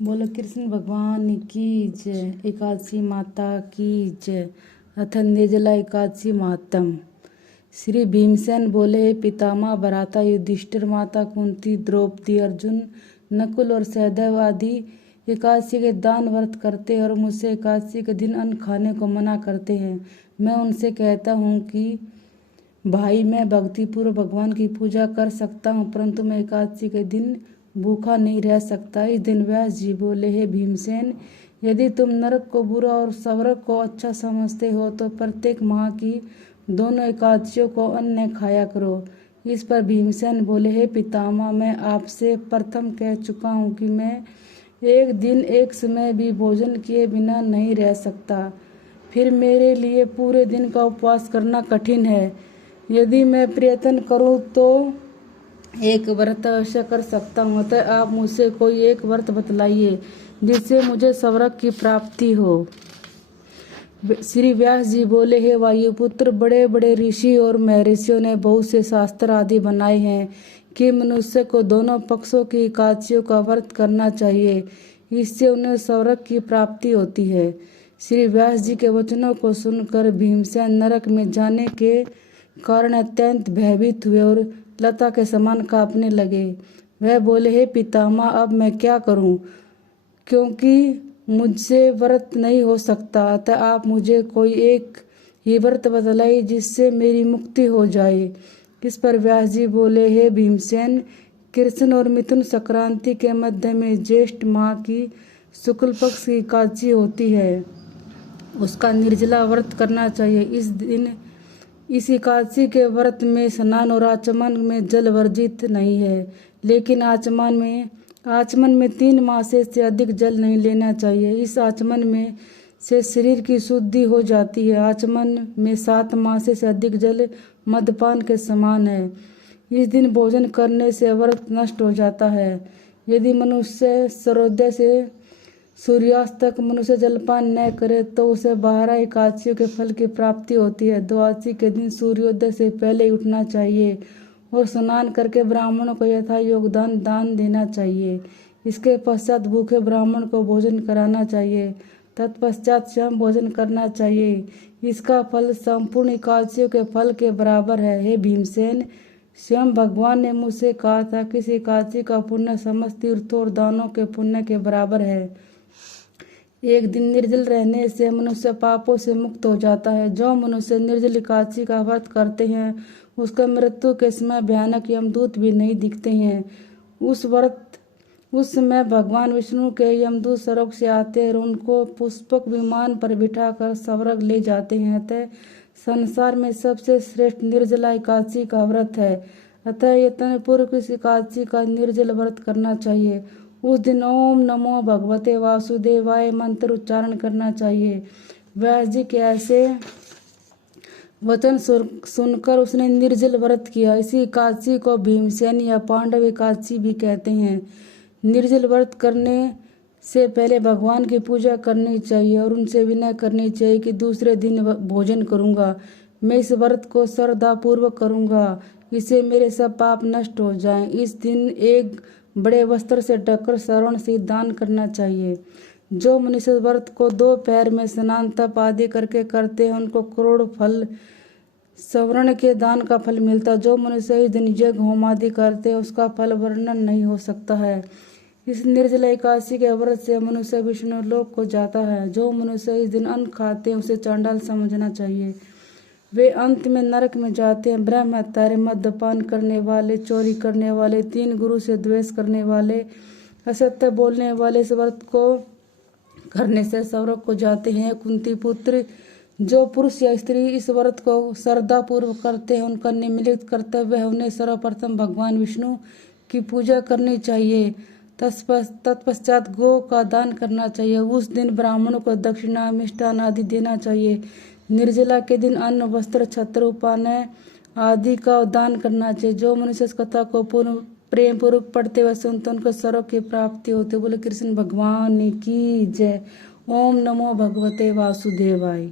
बोलो कृष्ण भगवान की जय। एकादशी माता की जय। अथ निर्जला एकादशी महात्म। श्री भीमसेन बोले, हे पितामह भ्राता युधिष्ठिर, माता कुंती, द्रौपदी, अर्जुन, नकुल और सहदेव आदि एकादशी के दान व्रत करते हैं और मुझसे एकादशी के दिन अन्न खाने को मना करते हैं। मैं उनसे कहता हूँ कि भाई, मैं भक्तिपूर्वक भगवान की पूजा कर सकता हूँ, परंतु मैं एकादशी के दिन भूखा नहीं रह सकता। इस दिन व्यास जी बोले, हे भीमसेन, यदि तुम नरक को बुरा और स्वर्ग को अच्छा समझते हो तो प्रत्येक माह की दोनों एकादशियों को अन्न खाया करो। इस पर भीमसेन बोले, हे पितामह, मैं आपसे प्रथम कह चुका हूँ कि मैं एक दिन एक समय भी भोजन किए बिना नहीं रह सकता। फिर मेरे लिए पूरे दिन का उपवास करना कठिन है। यदि मैं प्रयत्न करूं तो एक व्रत अवश्य कर सकता हूँ। अतः आप मुझसे कोई एक व्रत बतलाइए जिससे मुझे स्वर्ग की प्राप्ति हो। श्री व्यास जी बोले, हे वायुपुत्र, बड़े बड़े ऋषि और महर्षियों ने बहुत से शास्त्र आदि बनाए हैं कि मनुष्य को दोनों पक्षों की एकादशियों का व्रत करना चाहिए, इससे उन्हें स्वर्ग की प्राप्ति होती है। श्री व्यास जी के वचनों को सुनकर भीमसेन नरक में जाने के कारण अत्यंत भयभीत हुए और लता के समान कांपने लगे। वह बोले, हे पितामह, अब मैं क्या करूं, क्योंकि मुझसे व्रत नहीं हो सकता। अतः आप मुझे कोई एक ही व्रत बतलाइए जिससे मेरी मुक्ति हो जाए। इस पर व्यास जी बोले, हे भीमसेन, कृष्ण और मिथुन संक्रांति के मध्य में ज्येष्ठ माह की शुक्ल पक्ष की एकादशी होती है, उसका निर्जला व्रत करना चाहिए। इस दिन इस एकादशी के व्रत में स्नान और आचमन में जल वर्जित नहीं है, लेकिन आचमन में 3 मासे से अधिक जल नहीं लेना चाहिए। इस आचमन में से शरीर की शुद्धि हो जाती है। आचमन में 7 मासे से अधिक जल मद्यपान के समान है। इस दिन भोजन करने से व्रत नष्ट हो जाता है। यदि मनुष्य सूर्योदय से सूर्यास्त तक मनुष्य जलपान न करे तो उसे 12 एकादशियों के फल की प्राप्ति होती है। द्वादशी के दिन सूर्योदय से पहले ही उठना चाहिए और स्नान करके ब्राह्मणों को यथा योगदान दान देना चाहिए। इसके पश्चात भूखे ब्राह्मण को भोजन कराना चाहिए। तत्पश्चात स्वयं भोजन करना चाहिए। इसका फल संपूर्ण एकादशियों के फल के बराबर है। हे भीमसेन, स्वयं भगवान ने मुझसे कहा था कि इस एकादशी का पुण्य समस्त तीर्थों और दानों के पुण्य के बराबर है। एक दिन निर्जल रहने से मनुष्य पापों से मुक्त हो जाता है। जो मनुष्य निर्जल एकादशी का व्रत करते हैं उसका मृत्यु के समय भयानक यमदूत भी नहीं दिखते हैं। उस समय भगवान विष्णु के यमदूत स्वर्ग से आते हैं और उनको पुष्पक विमान पर बिठाकर स्वर्ग ले जाते हैं। अतः संसार में सबसे श्रेष्ठ निर्जला एकादशी का व्रत है। अतः यत्नपूर्वक इस एकादशी का निर्जल व्रत करना चाहिए। उस दिन ओम नमो भगवते वासुदेवाय मंत्र उच्चारण करना चाहिए। व्यास जी के ऐसे वचन सुनकर उसने निर्जल व्रत किया। इसी एकादशी को भीमसेन या पांडव एकादशी भी कहते हैं। निर्जल व्रत करने से पहले भगवान की पूजा करनी चाहिए और उनसे विनय करनी चाहिए कि दूसरे दिन भोजन करूंगा। मैं इस व्रत को श्रद्धापूर्वक करूंगा, इससे मेरे सब पाप नष्ट हो जाएं। इस दिन एक बड़े वस्त्र से ढककर श्रवण से दान करना चाहिए। जो मनुष्य व्रत को 2 पैर में स्नान तप आदि करके करते हैं उनको करोड़ फल श्रवण के दान का फल मिलता है। जो मनुष्य इस दिन यज्ञ होम आदि करते हैं उसका फल वर्णन नहीं हो सकता है। इस निर्जला एकादशी के व्रत से मनुष्य विष्णु लोक को जाता है। जो मनुष्य इस दिन अन्न खाते हैं उसे चांडाल समझना चाहिए। वे अंत में नरक में जाते हैं। ब्रह्म हत्यारे, मद्यपान करने वाले, चोरी करने वाले, 3 गुरु से द्वेष करने वाले, असत्य बोलने वाले इस व्रत को करने से स्वर्ग को जाते हैं। कुंती पुत्र, जो पुरुष या स्त्री इस व्रत को श्रद्धा पूर्वक करते हैं उनका निम्नलिखित कर्तव्य है। उन्हें सर्वप्रथम भगवान विष्णु की पूजा करनी चाहिए। तत्पश्चात गो का दान करना चाहिए। उस दिन ब्राह्मणों को दक्षिणा, मिष्ठान आदि देना चाहिए। निर्जला के दिन अन्न, वस्त्र, छत्र, उपानय आदि का दान करना चाहिए। जो मनुष्य इस कथा को प्रेम पूर्वक पढ़ते हुए सुनते उनको स्वर्ग की प्राप्ति होती। बोले कृष्ण भगवान की जय। ओम नमो भगवते वासुदेवाय।